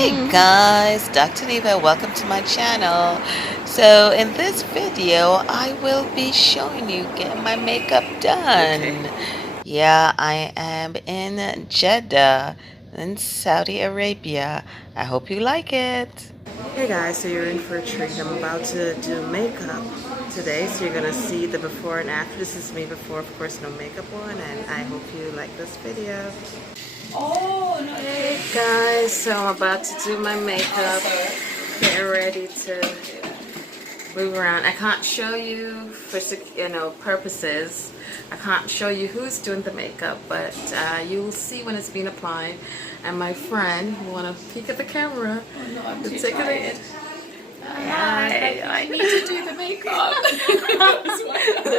Hey guys, Dr.Neva, welcome to my channel. So in this video, I will be showing you getting my makeup done. Yeah, I am in Jeddah in Saudi Arabia. I hope you like it. Hey guys, so you're in for a treat. I'm about to do makeup today, so you're gonna see the before and after. This is me before, of course, no makeup on, and I hope you like this video. Oh, no. Hey guys, so I'm about to do my makeup, getting ready to move around. I can't show you for purposes. I can't show you who's doing the makeup, but you'll see when it's being applied. And my friend, you want to peek at the camera? Oh, no, I'm too Take tired. I need to do the makeup.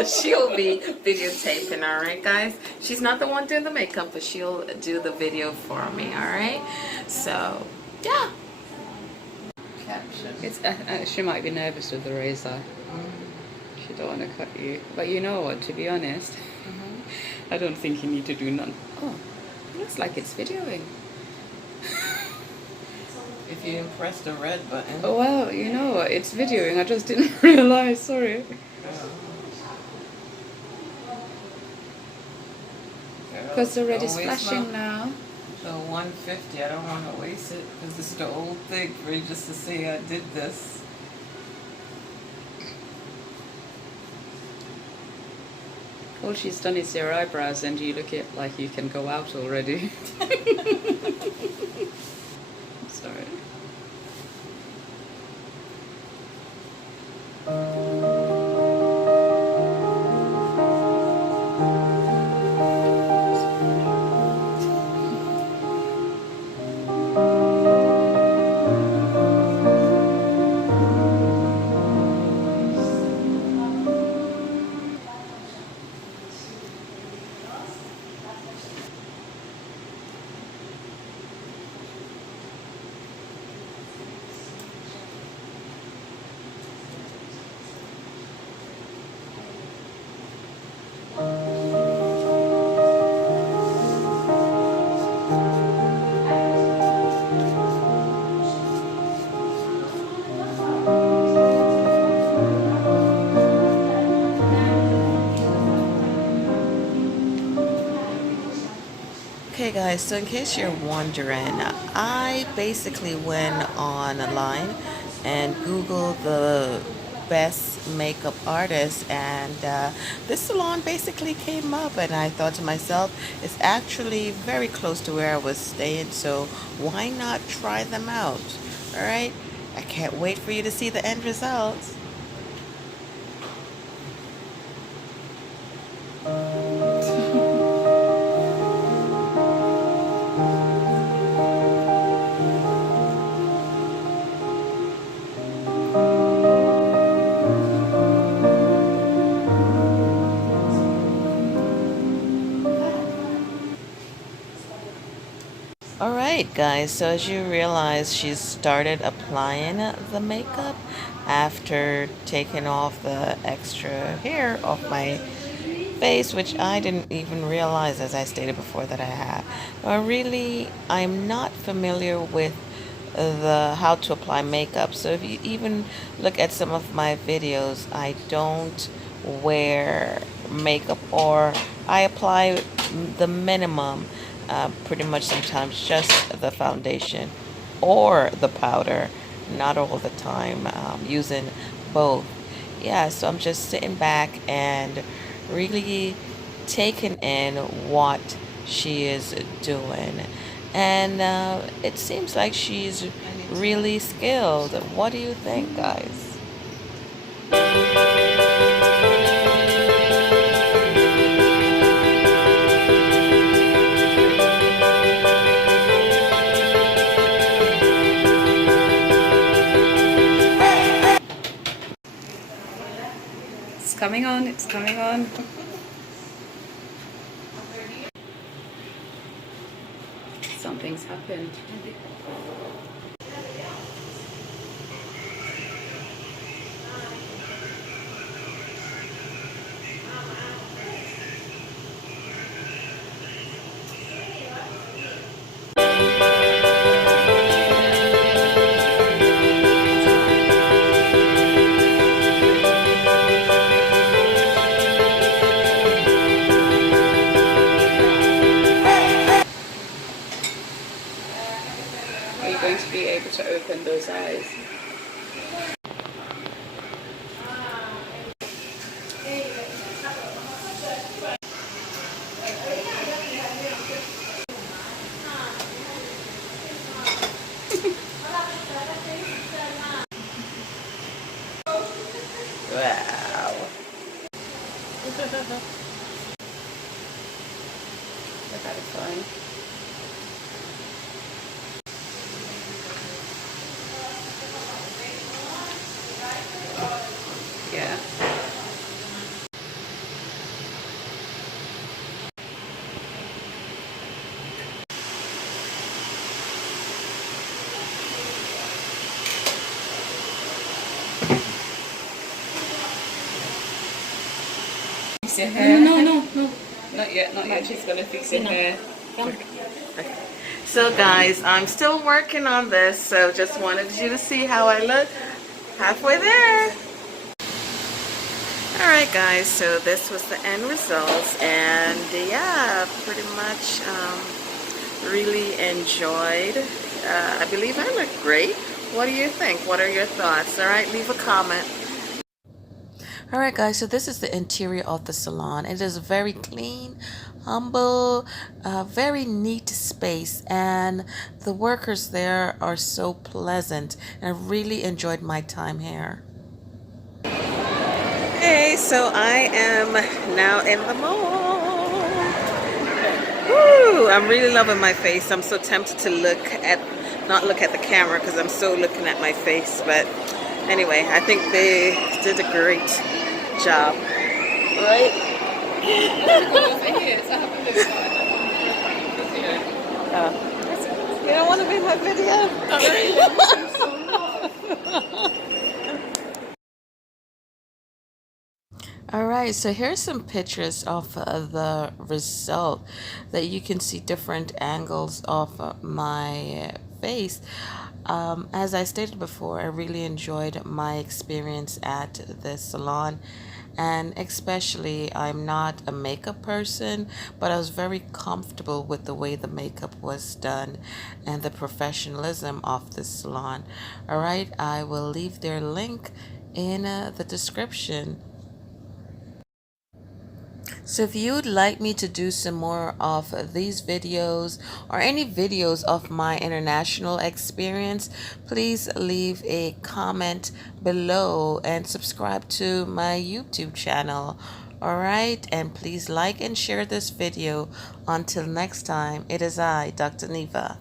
She'll be videotaping, alright guys? She's not the one doing the makeup, but she'll do the video for me, alright? So, yeah. She might be nervous with the razor. She don't want to cut you. But you know what, to be honest, I don't think you need to do none. Oh, it looks like it's videoing. If you press the red button. Oh, well, you know what, it's videoing. I just didn't realize, sorry. Because they're already splashing now. The 150, I don't want to waste it because it's the old thing for you just to say I did this. All she's done is your eyebrows and you look it like you can go out already. Sorry. Okay guys, so in case you're wondering, I basically went online and Googled the best makeup artists, and this salon basically came up, and I thought to myself, it's actually very close to where I was staying, so why not try them out? Alright, I can't wait for you to see the end results. Alright guys, so as you realize, she started applying the makeup after taking off the extra hair off my face, which I didn't even realize, as I stated before, that I have. I'm not familiar with the how to apply makeup, so if you even look at some of my videos, I don't wear makeup, or I apply the minimum, pretty much sometimes just the foundation or the powder, not all the time, using both. Yeah, so I'm just sitting back and really taking in what she is doing, and it seems like she's really skilled. What do you think, guys? It's coming on, it's coming on. Something's happened. Are you going to be able to open those eyes? Wow. That is fine. Yeah. Fix your hair. No. Not yet, not yet. She's gonna fix your hair. So guys, I'm still working on this, so just wanted you to see how I look. Halfway there. Alright guys, so this was the end results, and yeah, pretty much really enjoyed. I believe I look great. What do you think? What are your thoughts? Alright, leave a comment. Alright guys, so this is the interior of the salon. It is very clean, humble, very neat space, and the workers there are so pleasant, and I really enjoyed my time here. Hey, so I am now in the mall. Woo, I'm really loving my face. I'm so tempted to not look at the camera because I'm so looking at my face, but anyway, I think they did a great job, right? You don't want to be in my video? Alright, so here's some pictures of the result that you can see different angles of my face. As I stated before, I really enjoyed my experience at the salon, and especially I'm not a makeup person, but I was very comfortable with the way the makeup was done and the professionalism of the salon. Alright, I will leave their link in the description. So if you'd like me to do some more of these videos or any videos of my international experience, please leave a comment below and subscribe to my YouTube channel. Alright, and please like and share this video. Until next time, it is I, Dr. Neva.